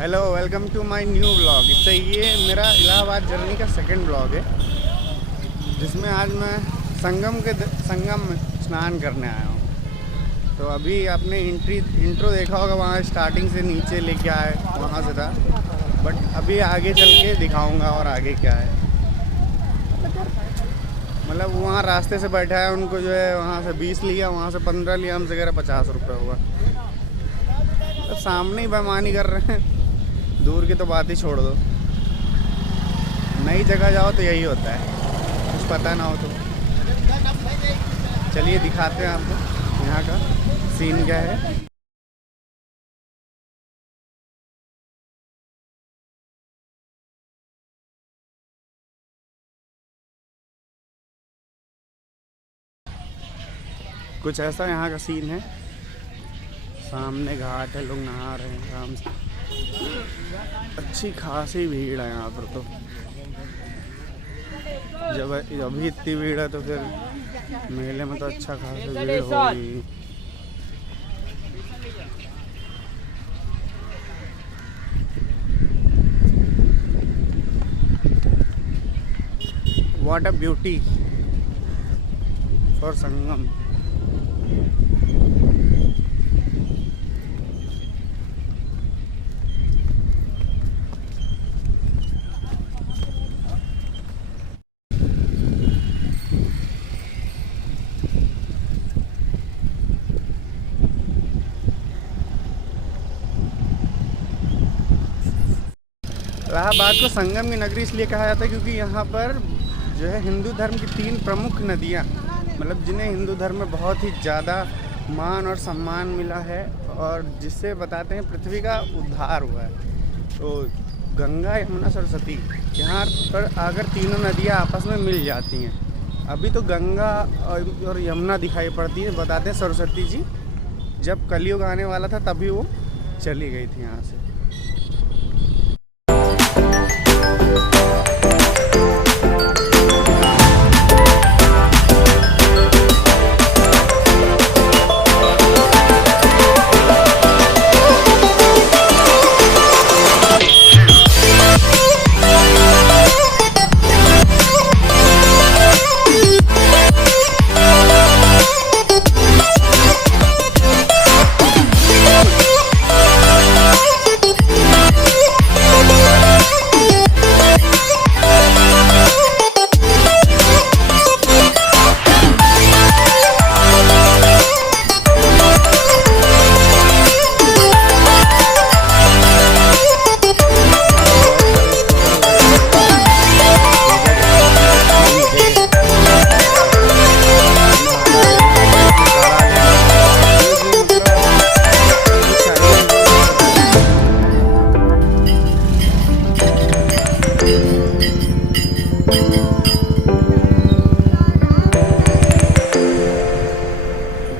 Hello, welcome to my new blog. इससे ये मेरा इलाहाबाद जर्नी का सेकंड ब्लॉग है, जिसमें आज मैं संगम में स्नान करने आया हूँ। तो अभी आपने इंट्रो देखा होगा, वहाँ स्टार्टिंग से नीचे लेके आए, वहाँ से था। बट अभी आगे चल के दिखाऊँगा और आगे क्या है। मतलब वहाँ रास्ते से बैठा है, उनको जो है वहाँ से 20 लिया, वहाँ से 15 लिया, हमसे कह रहे 50 रुपये हुआ। तो सामने ही बेईमानी कर रहे हैं, दूर की तो बात ही छोड़ दो। नई जगह जाओ तो यही होता है, कुछ पता ना हो तो। चलिए दिखाते हैं आपको यहाँ का सीन क्या है। कुछ ऐसा यहाँ का सीन है। सामने घाट है, लोग नहा रहे हैं आराम से। अच्छी खासी भीड़ है यहाँ पर। तो जब अभी इतनी भीड़ है तो फिर मेले में तो अच्छा खासी भीड़ होगी। What a beauty for संगम। इलाहाबाद को संगम की नगरी इसलिए कहा जाता है क्योंकि यहाँ पर जो है हिंदू धर्म की 3 प्रमुख नदियाँ, मतलब जिन्हें हिंदू धर्म में बहुत ही ज़्यादा मान और सम्मान मिला है, और जिससे बताते हैं पृथ्वी का उद्धार हुआ है। तो गंगा, यमुना, सरस्वती, यहाँ पर अगर तीनों नदियाँ आपस में मिल जाती हैं। अभी तो गंगा और यमुना दिखाई पड़ती है। बताते हैं सरस्वती जी जब कलयुग आने वाला था तभी वो चली गई थी यहाँ से।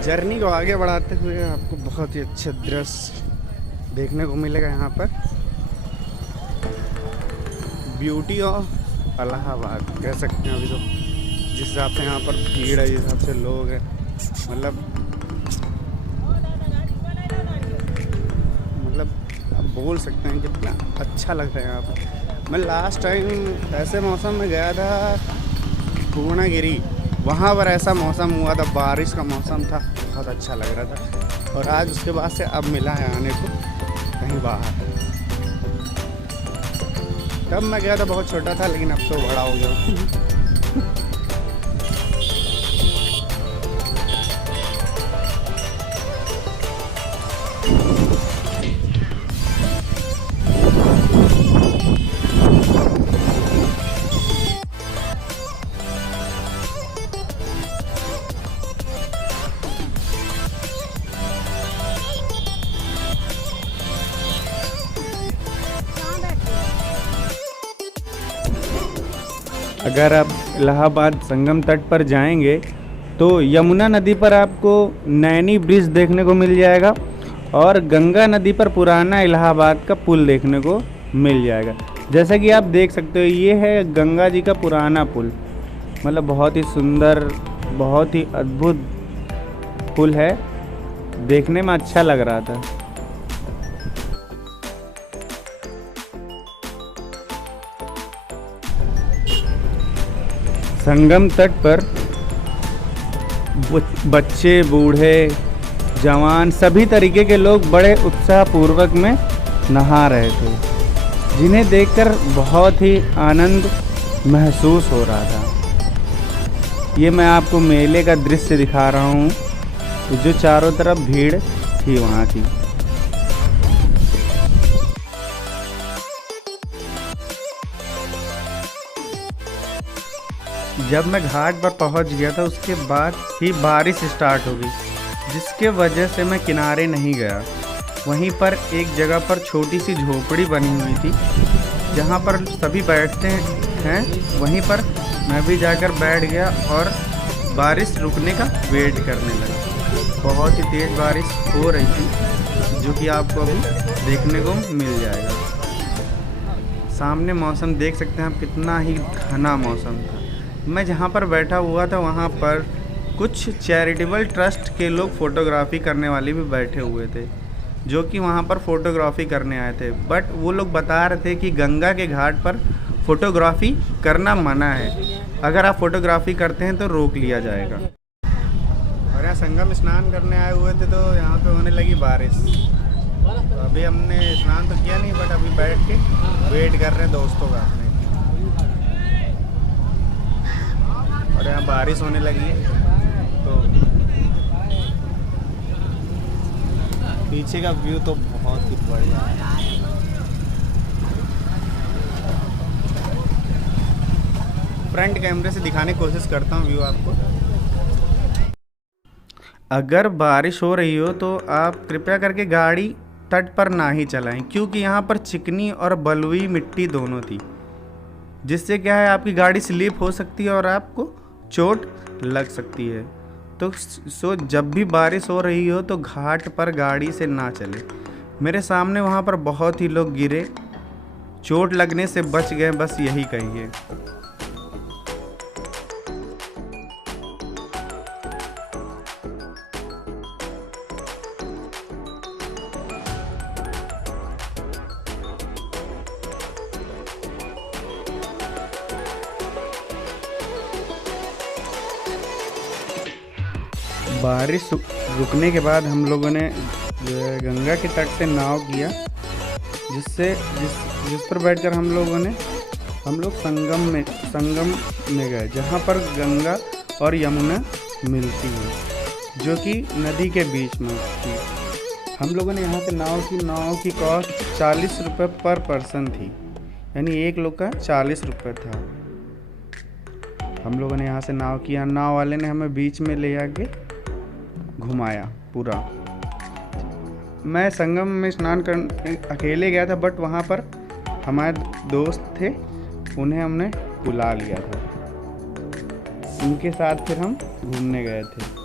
जर्नी को आगे बढ़ाते हुए आपको बहुत ही अच्छे दृश्य देखने को मिलेगा यहाँ पर। ब्यूटी ऑफ इलाहाबाद कह सकते हैं। अभी तो जिस हिसाब से यहाँ पर भीड़ है, जिस हिसाब से लोग हैं, मतलब आप बोल सकते हैं कितना अच्छा लग रहा है यहाँ पर। मैं लास्ट टाइम ऐसे मौसम में गया था पूर्णागिरी, वहाँ पर ऐसा मौसम हुआ था, बारिश का मौसम था, बहुत अच्छा लग रहा था। और आज उसके बाद से अब मिला है आने को कहीं बाहर। तब मैं गया था बहुत छोटा था, लेकिन अब तो बड़ा हो गया। अगर आप इलाहाबाद संगम तट पर जाएंगे तो यमुना नदी पर आपको नैनी ब्रिज देखने को मिल जाएगा, और गंगा नदी पर पुराना इलाहाबाद का पुल देखने को मिल जाएगा। जैसा कि आप देख सकते हो, ये है गंगा जी का पुराना पुल। मतलब बहुत ही सुंदर, बहुत ही अद्भुत पुल है, देखने में अच्छा लग रहा था। संगम तट पर बच्चे, बूढ़े, जवान सभी तरीके के लोग बड़े उत्साहपूर्वक में नहा रहे थे, जिन्हें देखकर बहुत ही आनंद महसूस हो रहा था। ये मैं आपको मेले का दृश्य दिखा रहा हूँ, जो चारों तरफ भीड़ थी वहाँ की। जब मैं घाट पर पहुँच गया था उसके बाद ही बारिश स्टार्ट हो गई, जिसके वजह से मैं किनारे नहीं गया। वहीं पर एक जगह पर छोटी सी झोपड़ी बनी हुई थी जहाँ पर सभी बैठते हैं, वहीं पर मैं भी जाकर बैठ गया और बारिश रुकने का वेट करने लगा। बहुत ही तेज़ बारिश हो रही थी, जो कि आपको अभी देखने को मिल जाएगा। सामने मौसम देख सकते हैं आप, कितना ही घना मौसम था। मैं जहाँ पर बैठा हुआ था वहाँ पर कुछ चैरिटेबल ट्रस्ट के लोग फ़ोटोग्राफ़ी करने वाले भी बैठे हुए थे, जो कि वहाँ पर फ़ोटोग्राफ़ी करने आए थे। बट वो लोग बता रहे थे कि गंगा के घाट पर फ़ोटोग्राफ़ी करना मना है, अगर आप फ़ोटोग्राफ़ी करते हैं तो रोक लिया जाएगा। और यहाँ संगम स्नान करने आए हुए थे, तो यहाँ पे होने लगी बारिश। तो अभी हमने स्नान तो किया नहीं, बट अभी बैठ के वेट कर रहे हैं दोस्तों का अपने। और यहाँ बारिश होने लगी है, तो पीछे का व्यू तो बहुत ही बढ़िया है। फ्रंट कैमरे से दिखाने की कोशिश करता हूँ व्यू आपको। अगर बारिश हो रही हो तो आप कृपया करके गाड़ी तट पर ना ही चलाएं, क्योंकि यहाँ पर चिकनी और बलुई मिट्टी दोनों थी, जिससे क्या है आपकी गाड़ी स्लिप हो सकती है और आपको चोट लग सकती है। तो जब भी बारिश हो रही हो तो घाट पर गाड़ी से ना चले। मेरे सामने वहाँ पर बहुत ही लोग गिरे, चोट लगने से बच गए, बस यही कहिए। बारिश रुकने के बाद हम लोगों ने गंगा के तट से नाव किया, जिस पर बैठकर हम लोग संगम में गए, जहाँ पर गंगा और यमुना मिलती है, जो कि नदी के बीच में थी। हम लोगों ने यहाँ से नाव की कॉस्ट 40 रुपये पर पर्सन थी, यानी एक लोग का 40 रुपये था। हम लोगों ने यहाँ से नाव किया, नाव वाले ने हमें बीच में ले आके घुमाया पूरा। मैं संगम में स्नान करने अकेले गया था, बट वहाँ पर हमारे दोस्त थे, उन्हें हमने बुला लिया था, उनके साथ फिर हम घूमने गए थे।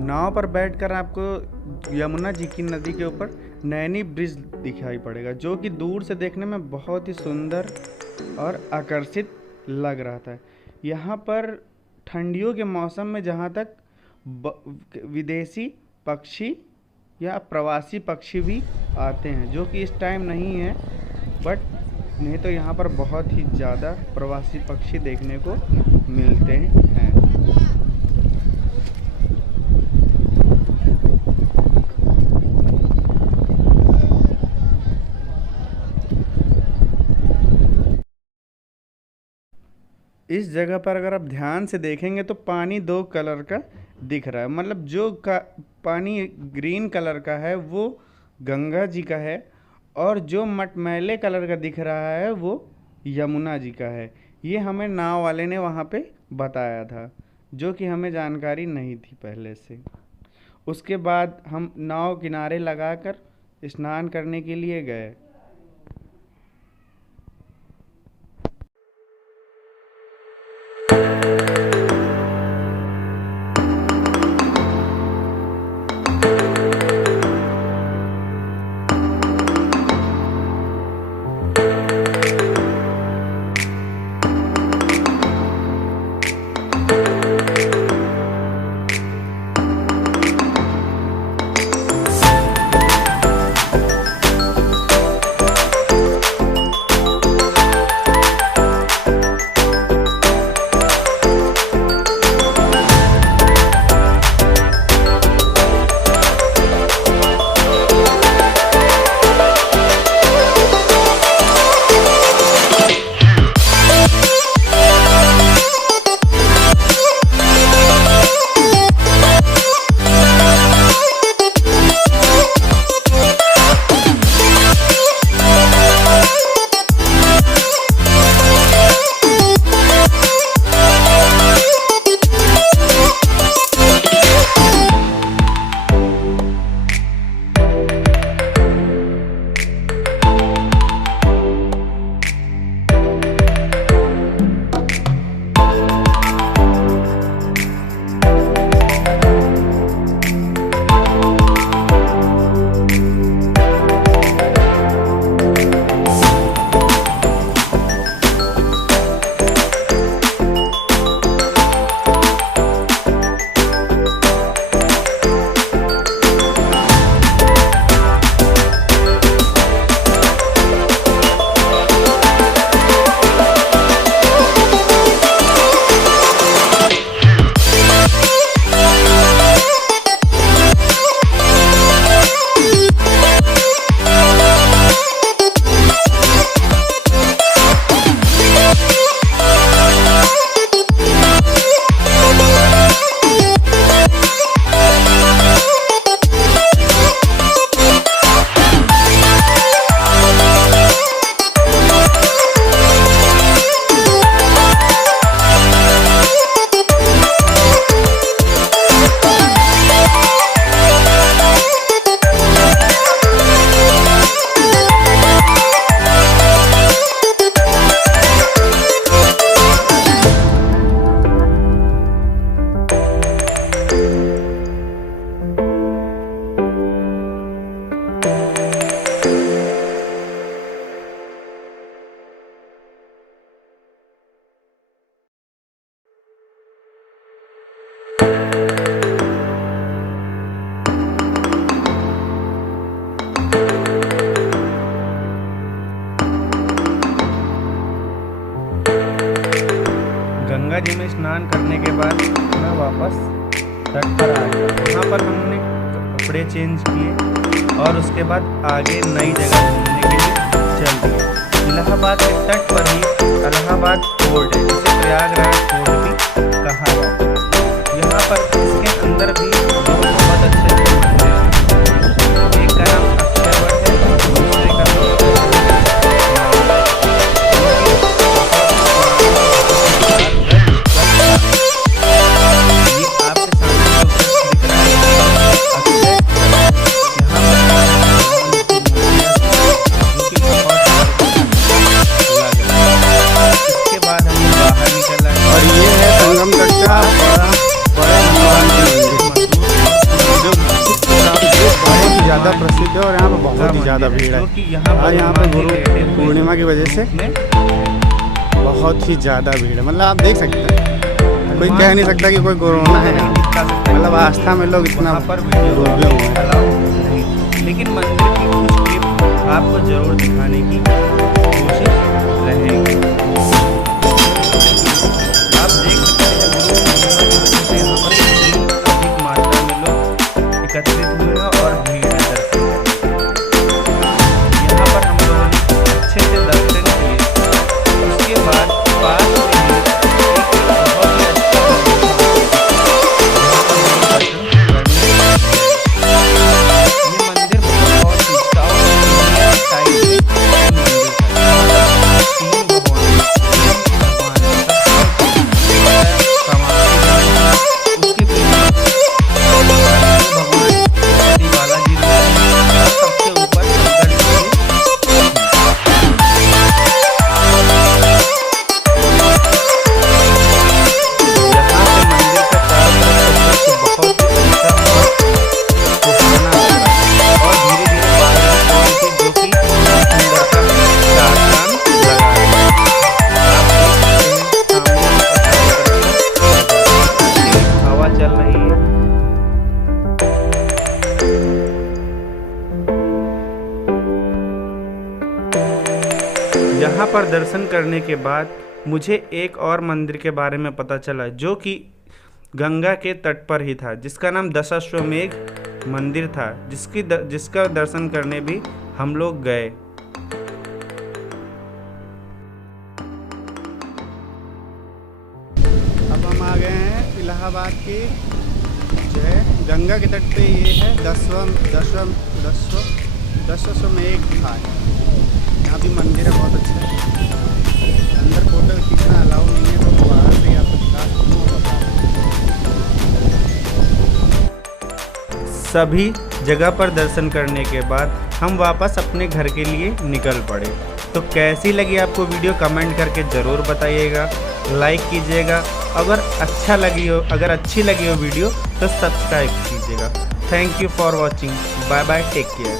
नाव पर बैठकर आपको यमुना जी की नदी के ऊपर नैनी ब्रिज दिखाई पड़ेगा, जो कि दूर से देखने में बहुत ही सुंदर और आकर्षित लग रहा था। यहाँ पर ठंडियों के मौसम में जहाँ तक विदेशी पक्षी या प्रवासी पक्षी भी आते हैं, जो कि इस टाइम नहीं है, बट नहीं तो यहाँ पर बहुत ही ज़्यादा प्रवासी पक्षी देखने को मिलते हैं। इस जगह पर अगर आप ध्यान से देखेंगे तो पानी दो कलर का दिख रहा है। मतलब जो पानी ग्रीन कलर का है वो गंगा जी का है, और जो मटमैले कलर का दिख रहा है वो यमुना जी का है। ये हमें नाव वाले ने वहाँ पे बताया था, जो कि हमें जानकारी नहीं थी पहले से। उसके बाद हम नाव किनारे लगाकर स्नान करने के लिए गए। गंगा जी में स्नान करने के बाद मैं वापस तट पर आ गया। वहाँ पर हमने कपड़े चेंज किए और उसके बाद आगे नई जगह घूमने के लिए चल दिए। इलाहाबाद के तट पर ही इलाहाबाद फोर्ट है, जिसे प्रयागराज फोर्ट भी कहा जाता है। यहाँ पर इसके अंदर भी दो बहुत अच्छे मंदिर हैं। एक का नाम अक्षयवट है और दूसरे का ज़्यादा प्रसिद्ध है और यहाँ पर बहुत ही ज़्यादा भीड़ है। और यहाँ पर गुरु पूर्णिमा की वजह से बहुत ही ज़्यादा भीड़ है। मतलब आप देख सकते हैं, कोई कह नहीं सकता कि कोई कोरोना है। मतलब आस्था में लोग इतना डूबे हुए हैं। लेकिन मंदिर की कुछ क्लिप आपको जरूर दिखाने की कोशिश रहेगी। आप देख सकते हैं गुरु पूर्णिमा की वजह से यहाँ पर अधिक मात्रा में लोग एकत्रित हुए हैं और भीड़ है दर्शन यहाँ पर हम लोगों ने अच्छे से दर्शन किए। उसके बाद पास में वहाँ दर्शन करने के बाद मुझे एक और मंदिर के बारे में पता चला जो कि गंगा के तट पर ही था, जिसका नाम दशाश्वमेध मंदिर था, जिसका दर्शन करने भी हम लोग गए। अब हम आ गए हैं इलाहाबाद के जो है गंगा के तट पे। ये है दशाश्वमेध घाट। यहाँ भी मंदिर है, बहुत अच्छा है। अंदर फोटो खींचना अलाउ नहीं है, तो बाहर से आपको दिखा सकता हूँ। सभी जगह पर दर्शन करने के बाद हम वापस अपने घर के लिए निकल पड़े। तो कैसी लगी आपको वीडियो कमेंट करके ज़रूर बताइएगा, लाइक कीजिएगा। अगर अच्छी लगी हो वीडियो तो सब्सक्राइब कीजिएगा। Thank you for watching. Bye bye, take care.